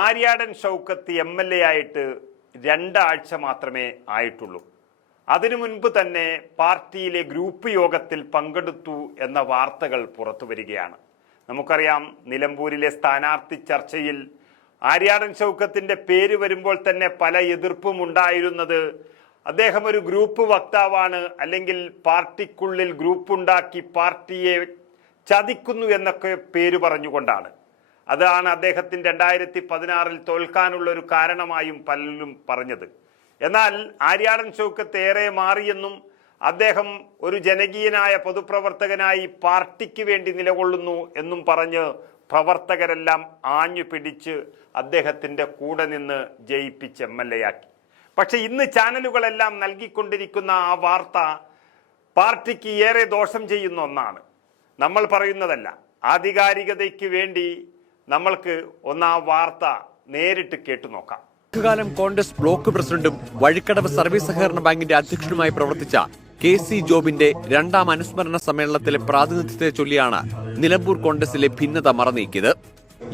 Aryadan Shoukath M L A ആയിട്ട് രണ്ടാഴ്ച മാത്രമേ ആയിട്ടുള്ളൂ. അതിനു മുൻപ് തന്നെ പാർട്ടിയിലെ ഗ്രൂപ്പ് യോഗത്തിൽ പങ്കെടുത്തു എന്ന വാർത്തകൾ പുറത്തു വരികയാണ്. നമുക്കറിയാം നിലമ്പൂരിലെ സ്ഥാനാർത്ഥി ചർച്ചയിൽ ആര്യാടൻ ഷൗക്കത്തിന്റെ പേര് വരുമ്പോൾ തന്നെ പല എതിർപ്പും ഉണ്ടായിരുന്നത് അദ്ദേഹം ഒരു ഗ്രൂപ്പ് വക്താവാണ് അല്ലെങ്കിൽ പാർട്ടിക്കുള്ളിൽ ഗ്രൂപ്പ് ഉണ്ടാക്കി പാർട്ടിയെ ചതിക്കുന്നു എന്നൊക്കെ പേര് പറഞ്ഞുകൊണ്ടാണ്. അതാണ് അദ്ദേഹത്തിന് രണ്ടായിരത്തി പതിനാറിൽ തോൽക്കാനുള്ള ഒരു കാരണമായും പലരും പറഞ്ഞത്. എന്നാൽ ആര്യാടൻ ചൗക്കത്ത് ഏറെ മാറിയെന്നും അദ്ദേഹം ഒരു ജനകീയനായ പൊതുപ്രവർത്തകനായി പാർട്ടിക്ക് വേണ്ടി നിലകൊള്ളുന്നു എന്നും പറഞ്ഞ് പ്രവർത്തകരെല്ലാം ആഞ്ഞു പിടിച്ച് അദ്ദേഹത്തിന്റെ കൂടെ നിന്ന് ജയിപ്പിച്ച് എം എൽ എ ആക്കി പക്ഷെ ഇന്ന് ചാനലുകളെല്ലാം നൽകിക്കൊണ്ടിരിക്കുന്ന ആ വാർത്ത പാർട്ടിക്ക് ഏറെ ദോഷം ചെയ്യുന്ന ഒന്നാണ്. നമ്മൾ പറയുന്നതല്ല ആധികാരികതയ്ക്ക് വേണ്ടി നമ്മൾക്ക് ഒന്നാം വാർത്ത നേരിട്ട് കേട്ടു നോക്കാം. ദീർഘകാലം കോൺഗ്രസ് ബ്ലോക്ക് പ്രസിഡന്റും വഴിക്കടവ് സർവീസ് സഹകരണ ബാങ്കിന്റെ അധ്യക്ഷനുമായി പ്രവർത്തിച്ച കെ സി ജോബിന്റെ രണ്ടാം അനുസ്മരണ സമ്മേളനത്തിലെ പ്രാതിനിധ്യത്തെ ചൊല്ലിയാണ് നിലമ്പൂർ കോൺഗ്രസിലെ ഭിന്നത മറനീക്കിയത്.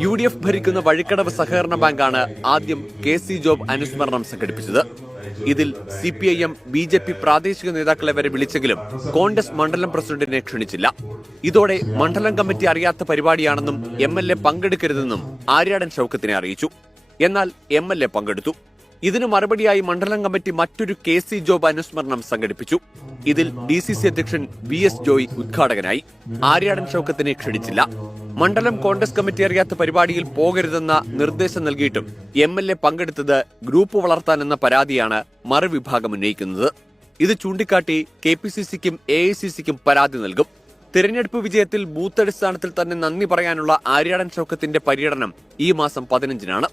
യു ഡി എഫ് ഭരിക്കുന്ന വഴിക്കടവ് സഹകരണ ബാങ്കാണ് ആദ്യം കെ സി ജോബ് അനുസ്മരണം സംഘടിപ്പിച്ചത്. ഇതിൽ C P I M B J P പ്രാദേശിക നേതാക്കളെ വരെ വിളിച്ചെങ്കിലും കോൺഗ്രസ് മണ്ഡലം പ്രസിഡന്റിനെ ക്ഷണിച്ചില്ല. ഇതോടെ മണ്ഡലം കമ്മിറ്റി അറിയാത്ത പരിപാടിയാണെന്നും എം എൽ എ പങ്കെടുക്കരുതെന്നും ആര്യാടൻ ചൌക്കത്തിനെ അറിയിച്ചു. എന്നാൽ എം എൽ എ പങ്കെടുത്തു. ഇതിനു മറുപടിയായി മണ്ഡലം കമ്മിറ്റി മറ്റൊരു കെ സി ജോബ് അനുസ്മരണം സംഘടിപ്പിച്ചു. ഇതിൽ ഡി സി സി അധ്യക്ഷൻ വി എസ് ജോയ് ഉദ്ഘാടകനായി. ആര്യാടൻ ഷൌക്കത്തിനെ ക്ഷണിച്ചില്ല. മണ്ഡലം കോൺഗ്രസ് കമ്മിറ്റി അറിയാത്ത പരിപാടിയിൽ പോകരുതെന്ന നിർദ്ദേശം നൽകിയിട്ടും എം എൽ എ പങ്കെടുത്തത് ഗ്രൂപ്പ് വളർത്താനെന്ന പരാതിയാണ് മറുവിഭാഗം ഉന്നയിക്കുന്നത്. ഇത് ചൂണ്ടിക്കാട്ടി കെ പി സി സിക്കും എ ഐ സി സിക്കും പരാതി നൽകും. തിരഞ്ഞെടുപ്പ് വിജയത്തിൽ ബൂത്ത് അടിസ്ഥാനത്തിൽ തന്നെ നന്ദി പറയാനുള്ള ആര്യാടൻ ഷൌക്കത്തിന്റെ പര്യടനം ഈ മാസം പതിനഞ്ചിനാണ്.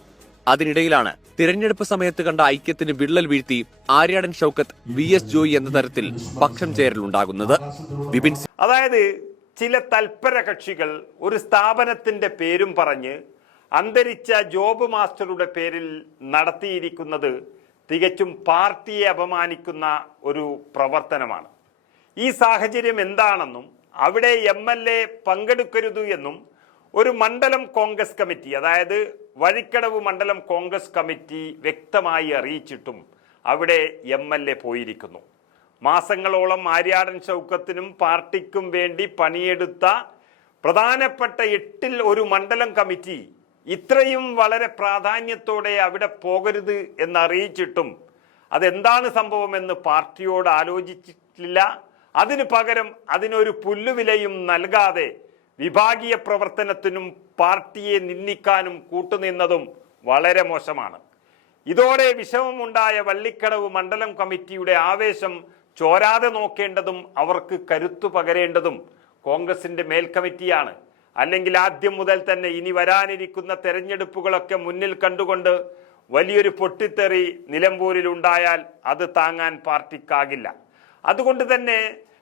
അതിനിടയിലാണ് തിരഞ്ഞെടുപ്പ് സമയത്ത് കണ്ട ഐക്യത്തിന് വിള്ളൽ വീഴ്ത്തി ആര്യാടൻ ഷൌക്കത്ത് വി എസ് ജോയി എന്ന തരത്തിൽ പക്ഷം ചേരലുണ്ടാകുന്നത്. അതായത് ചില തൽപര കക്ഷികൾ ഒരു സ്ഥാപനത്തിന്റെ പേരും പറഞ്ഞ് അന്തരിച്ച ജോബ് മാസ്റ്ററുടെ പേരിൽ നടത്തിയിരിക്കുന്നത് തികച്ചും പാർട്ടിയെ അപമാനിക്കുന്ന ഒരു പ്രവർത്തനമാണ്. ഈ സാഹചര്യം എന്താണെന്നും അവിടെ എം എൽ എ പങ്കെടുക്കരുത് എന്നും ഒരു മണ്ഡലം കോൺഗ്രസ് കമ്മിറ്റി അതായത് വഴിക്കടവ് മണ്ഡലം കോൺഗ്രസ് കമ്മിറ്റി വ്യക്തമായി അറിയിച്ചിട്ടും അവിടെ എം എൽ എ പോയിരിക്കുന്നു. മാസങ്ങളോളം ആര്യാടൻ ചൗക്കത്തിനും പാർട്ടിക്കും വേണ്ടി പണിയെടുത്ത പ്രധാനപ്പെട്ട എട്ടിൽ ഒരു മണ്ഡലം കമ്മിറ്റി ഇത്രയും വളരെ പ്രാധാന്യത്തോടെ അവിടെ പോകരുത് എന്നറിയിച്ചിട്ടും അതെന്താണ് സംഭവമെന്ന് പാർട്ടിയോട് ആലോചിച്ചിട്ടില്ല. അതിനു പകരം അതിനൊരു പുല്ലുവിലയും നൽകാതെ വിഭാഗീയ പ്രവർത്തനത്തിനും പാർട്ടിയെ നിന്ദിക്കാനും കൂട്ടുനിന്നതും വളരെ മോശമാണ്. ഇതോടെ വിഷമമുണ്ടായ വള്ളിക്കടവ് മണ്ഡലം കമ്മിറ്റിയുടെ ആവേശം ചോരാതെ നോക്കേണ്ടതും അവർക്ക് കരുത്തു പകരേണ്ടതും കോൺഗ്രസിന്റെ മേൽക്കമ്മിറ്റിയാണ് അല്ലെങ്കിൽ ആദ്യം മുതൽ തന്നെ ഇനി വരാനിരിക്കുന്ന തെരഞ്ഞെടുപ്പുകളൊക്കെ മുന്നിൽ കണ്ടുകൊണ്ട് വലിയൊരു പൊട്ടിത്തെറി നിലമ്പൂരിൽ ഉണ്ടായാൽ അത് താങ്ങാൻ പാർട്ടിക്കാകില്ല. അതുകൊണ്ട് തന്നെ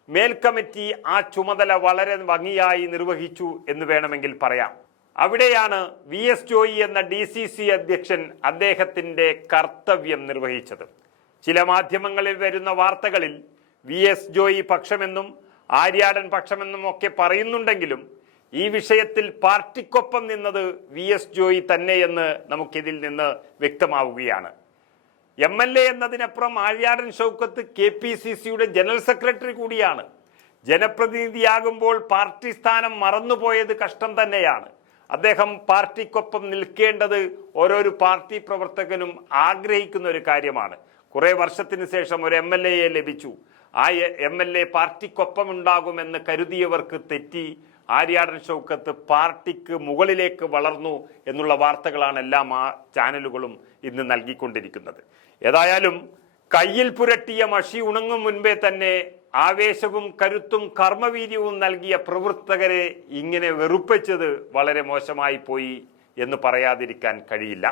മേൽക്കമ്മിറ്റി ആ ചുമതല വളരെ ഭംഗിയായി നിർവഹിച്ചു എന്ന് വേണമെങ്കിൽ പറയാം. അവിടെയാണ് വി എസ് ജോയി എന്ന ഡി സി സി അധ്യക്ഷൻ അദ്ദേഹത്തിന്റെ കർത്തവ്യം നിർവഹിച്ചത്. ചില മാധ്യമങ്ങളിൽ വരുന്ന വാർത്തകളിൽ വി എസ് ജോയി പക്ഷമെന്നും ആര്യാടൻ പക്ഷമെന്നും ഒക്കെ പറയുന്നുണ്ടെങ്കിലും ഈ വിഷയത്തിൽ പാർട്ടിക്കൊപ്പം നിന്നത് വി എസ് ജോയി തന്നെയെന്ന് നമുക്കിതിൽ നിന്ന് വ്യക്തമാവുകയാണ്. എം എൽ എ എന്നതിനപ്പുറം Aryadan Shoukath K P C സിയുടെ ജനറൽ സെക്രട്ടറി കൂടിയാണ്. ജനപ്രതിനിധിയാകുമ്പോൾ പാർട്ടി സ്ഥാനം മറന്നുപോയത് കഷ്ടം തന്നെയാണ്. അദ്ദേഹം പാർട്ടിക്കൊപ്പം നിൽക്കേണ്ടത് ഓരോരു പാർട്ടി പ്രവർത്തകനും ആഗ്രഹിക്കുന്ന ഒരു കാര്യമാണ്. കുറെ വർഷത്തിന് ശേഷം ഒരു എം എൽ എയെ ലഭിച്ചു. ആ എം എൽ എ പാർട്ടിക്കൊപ്പം ഉണ്ടാകുമെന്ന് കരുതിയവർക്ക് തെറ്റി. ആര്യാടൻ ഷൗക്കത്ത് പാർട്ടിക്ക് മുകളിലേക്ക് വളർന്നു എന്നുള്ള വാർത്തകളാണ് എല്ലാ ആ ചാനലുകളും ഇന്ന് നൽകിക്കൊണ്ടിരിക്കുന്നത്. ഏതായാലും കയ്യിൽ പുരട്ടിയ മഷി ഉണങ്ങും മുൻപേ തന്നെ ആവേശവും കരുത്തും കർമ്മവീര്യവും നൽകിയ പ്രവർത്തകരെ ഇങ്ങനെ വെറുപ്പിച്ചത് വളരെ മോശമായി പോയി എന്ന് പറയാതിരിക്കാൻ കഴിയില്ല.